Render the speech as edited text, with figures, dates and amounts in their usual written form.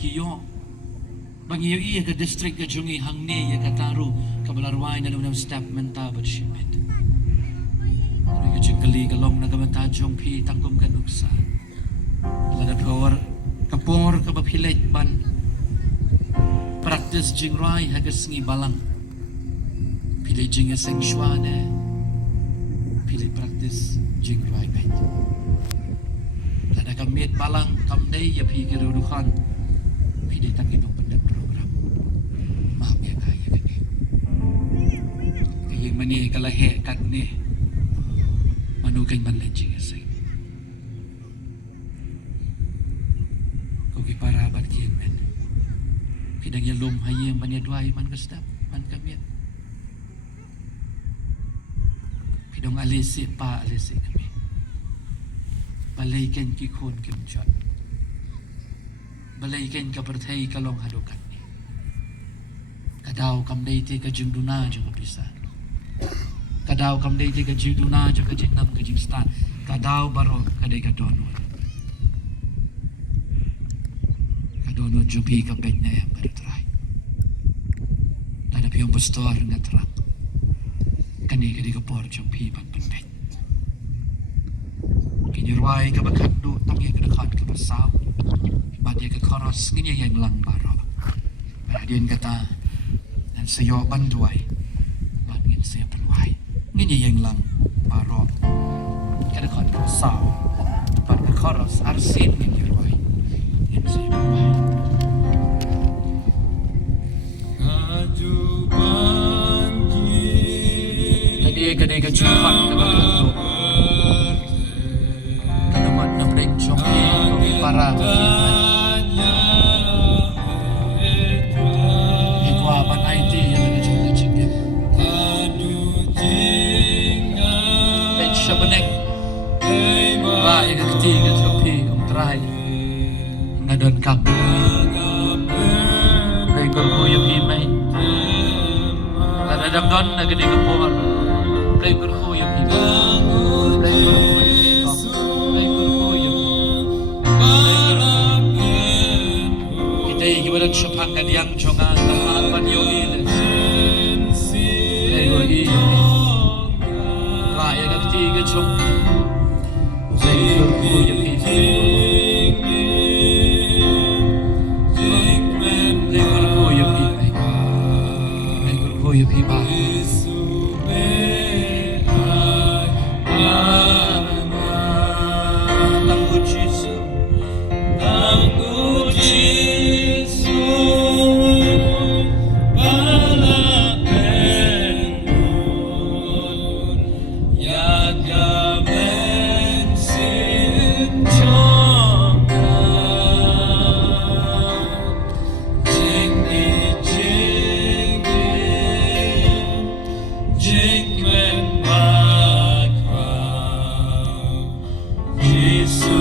kiyo. Bangiyo iya ka district ka jungi hangni ya kataru kabalarway na naman step menta bershimit. Ano ka jungkali kalong nagamantajong pi tangkum kanuksa. Lagat kawar kapor kabapilit ban. Praktis jingray hagas ngi balang. Pilih jing seng shwane. Pilih praktis jingray bet. Lada kamit balang kamday ya pi kiruduhan. Pilih tanginong pandang program. Maaf ya kaya kani. Kaya mani kalahe kat ni. Manugay man lejing seng. Kau parabat kian men. Pidang yalom hayang manyadway man kastap man kamit. Pidang alisi pa alisi kami. Balaykan kikon kimchot. Balaykan kapertay kalong halukan ni. Kadaw kamday ti kajingduna jung abisa. Kadaw kamday ti kajingduna jung kajingnam kajingstan. Kadaw baro kaday kadonol. Kadonol jung pi kabed na yang berutray. Tanap yung pastor nga terang. Kani kadi kapor jung pi panpanbed. Kinyurway ka bagkando tangi ka nakat ka basaw. Badya ka koros nginya yang lang baro. Paradian kata dan sayo banduay. Bangin sayo panway. Nginya yang lang baro. Ka nakat ka basaw. Pad ka koros arsin nginyurway. Yan sayo panway. Kadi ka jumpat ka bagkando. Para ikuapan IT yang nagajing-gajing et siya banek rae kagtigat kapi ang try nga doon kap kay kurkuyang himay kadadam doon nagadi kapor kay kurkuyang himay kay kurkuyang Ibarat syapang kadiang jongan tahapan yoiles Ewa iyo Raya kagtiga jong Zayurku yung hisi Zayurku yung himay Zayurku yung himay Tanggu Jisu Tanggu Jisu Jesus.